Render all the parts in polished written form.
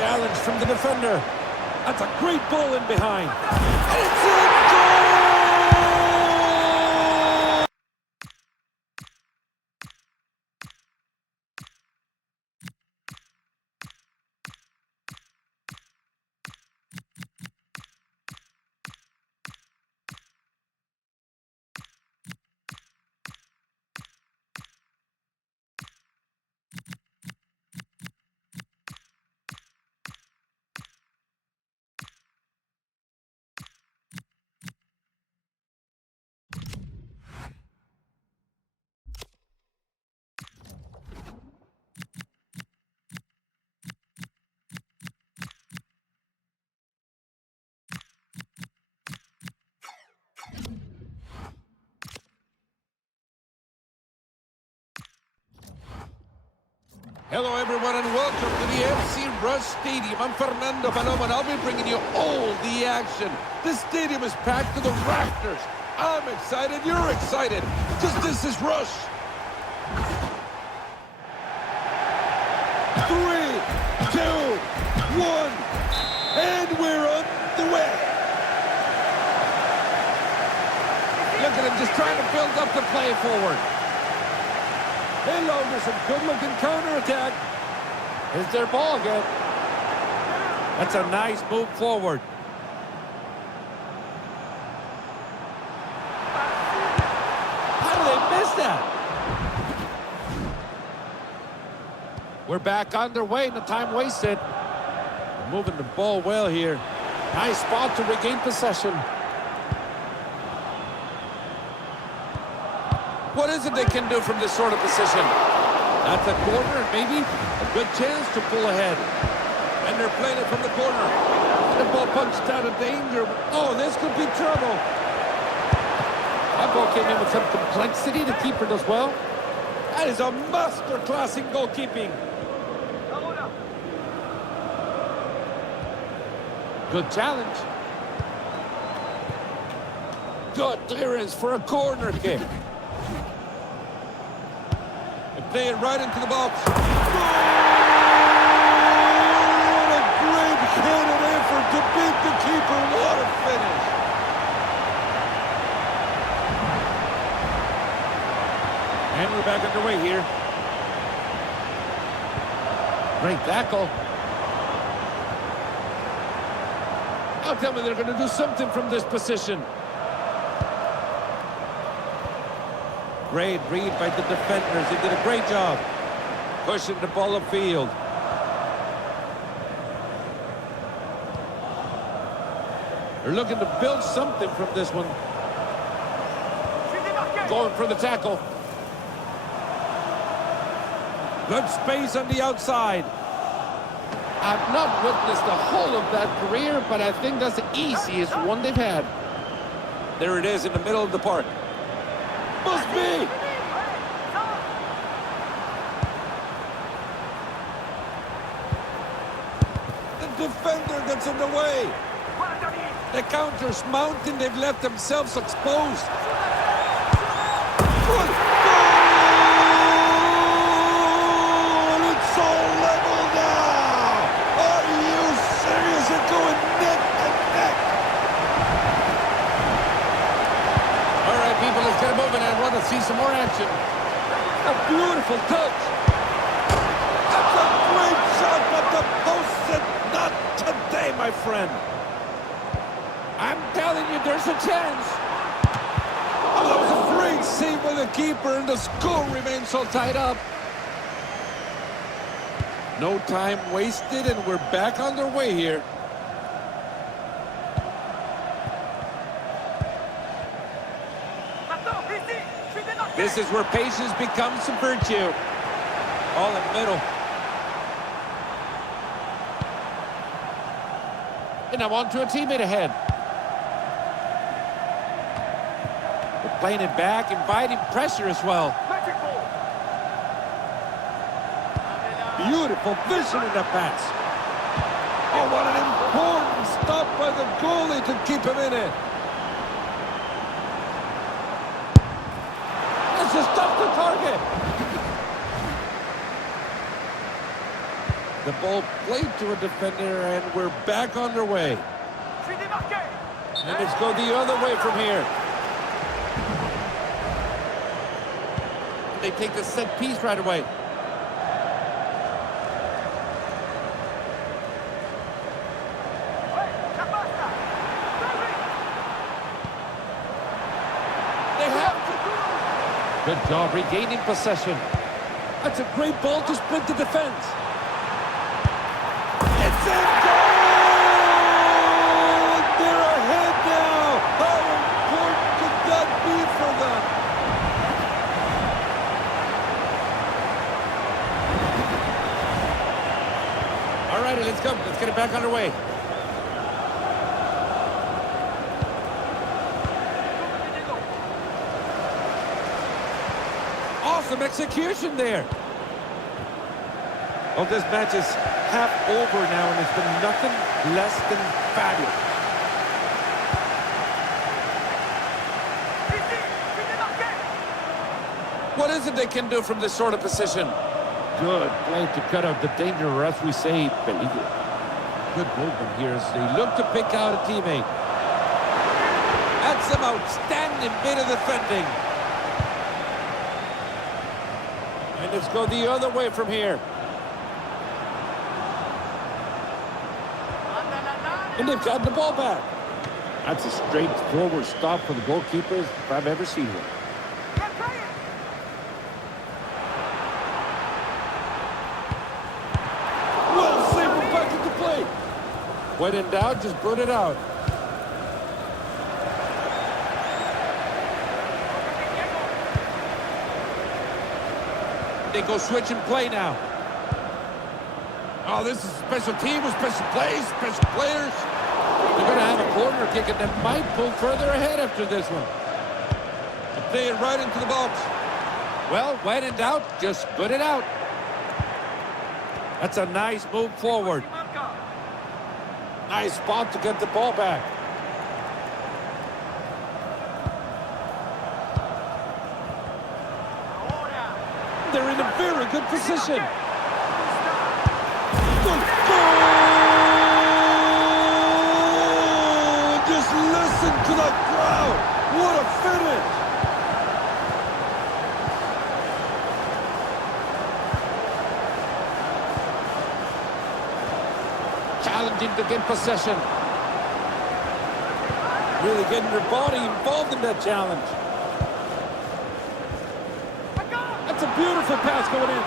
challenge from the defender. That's a great ball in behind. And it's in goal! Hello everyone and welcome to the EAFC Rush Stadium. I'm Fernando Paloma and I'll be bringing you all the action. This stadium is packed to the rafters. I'm excited, you're excited, because this is Rush. 3, 2, 1, and we're on the way. Look at him just trying to build up the play forward. Hello, there's some good-looking counter-attack. Is their ball again? That's a nice move forward. How do they miss that? We're back underway, no time wasted. We're moving the ball well here. Nice spot to regain possession. What is it they can do from this sort of position? That's a corner and maybe a good chance to pull ahead. And they're playing it from the corner. The ball punched out of danger. Oh, this could be trouble. That ball came in with some complexity. The keeper does well. That is a masterclass in goalkeeping. Good challenge. Good clearance for a corner kick. Play it right into the box. Oh, what a great candid effort to beat the keeper. What a finish. And we're back underway here. Great tackle. Now tell me they're going to do something from this position. Great read by the defenders. They did a great job pushing the ball upfield. They're looking to build something from this one. Going for the tackle. Good space on the outside. I've not witnessed the whole of that career, but I think that's the easiest one they've had. There it is in the middle of the park. Must be! The defender gets in the way. The counter's mounting. They've left themselves exposed. Good goal! It's all level now! Are you serious? They're going neck and neck. All right, people, let's get moving. I want to see some more action. A beautiful touch. That's a great shot, but the post said not today, my friend. I'm telling you, there's a chance. Oh, that was a great save by the keeper, and the score remains so tied up. No time wasted, and we're back on their way here. This is where patience becomes a virtue. All in the middle. And now on to a teammate ahead. They're playing it back, inviting pressure as well. Beautiful vision in the pass. Oh, what an important stop by the goalie to keep him in it. Just off the target. The ball played to a defender, and we're back underway. And let's go the other way from here. They take the set piece right away. They have to. Good job regaining possession. That's a great ball to sprint the defense. It's in goal! They're ahead now. How important could that be for them? All righty, let's go. Let's get it back underway. Awesome execution there. Well, this match is half over now, and it's been nothing less than fabulous. What is it they can do from this sort of position? Good play to cut out the danger, or as we say, peligro. Good movement here as they look to pick out a teammate. That's some outstanding bit of defending. And let's go the other way from here. And they've got the ball back. That's a straightforward stop for the goalkeepers if I've ever seen one. Well saved, we're back into play. When in doubt, just put it out. They go switch and play now. Oh, this is special team with special plays, special players. They're going to have a corner kick, and they might pull further ahead after this one. They play it right into the box. Well, when in doubt, just put it out. That's a nice move forward. Nice spot to get the ball back. They're in a very good position. Good goal! Just listen to the crowd. What a finish! Challenging to get possession. Really getting their body involved in that challenge. That's a beautiful pass going in.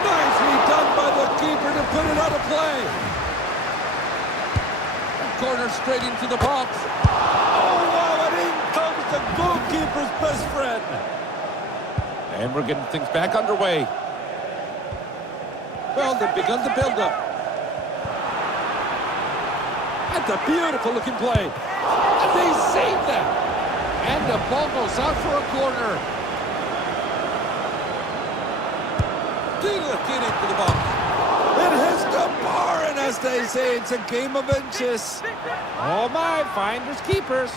Nicely done by the keeper to put it out of play. Corner straight into the box. Oh, wow, and in comes the goalkeeper's best friend. And we're getting things back underway. Well, they've begun the build-up. That's a beautiful looking play. And they saved that. And the ball goes out for a corner. Get into the box. It hits the bar, and as they say, it's a game of inches. Oh my, finders keepers.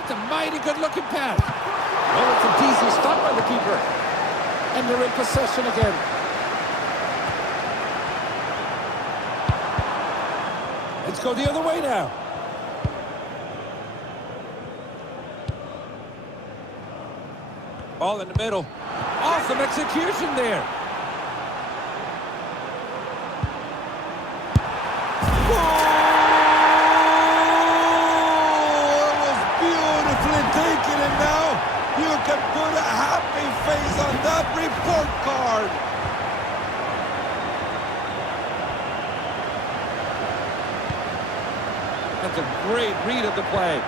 It's a mighty good-looking pass. Well, it's a decent stop by the keeper. And they're in possession again. Let's go the other way now. Ball in the middle. Awesome execution there. Can put a happy face on that report card. That's a great read of the play.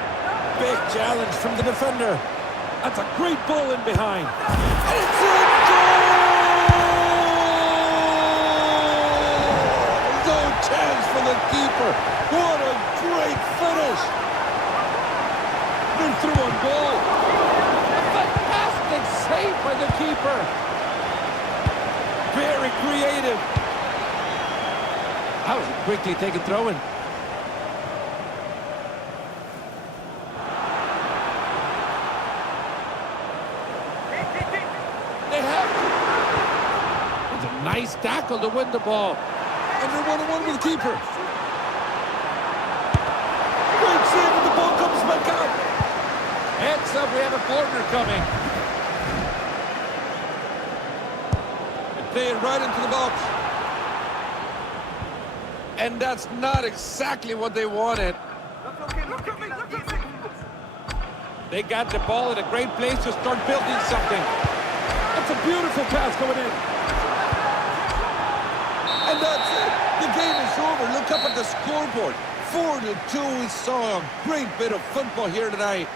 Big challenge from the defender. That's a great ball in behind. And it's in goal! No chance for the keeper. What a great finish. Been through on goal. Saved by the keeper. Very creative. That was a quickly taken throw-in. They have. It's a nice tackle. tackle to win the ball. And they're 1-on-1 with the keeper. Great save, and the ball comes back out. Heads up, we have a corner coming. They play it right into the box. And that's not exactly what they wanted. They got the ball in a great place to start building something. That's a beautiful pass going in. And that's it. The game is over. Look up at the scoreboard. 4-2. We saw a great bit of football here tonight.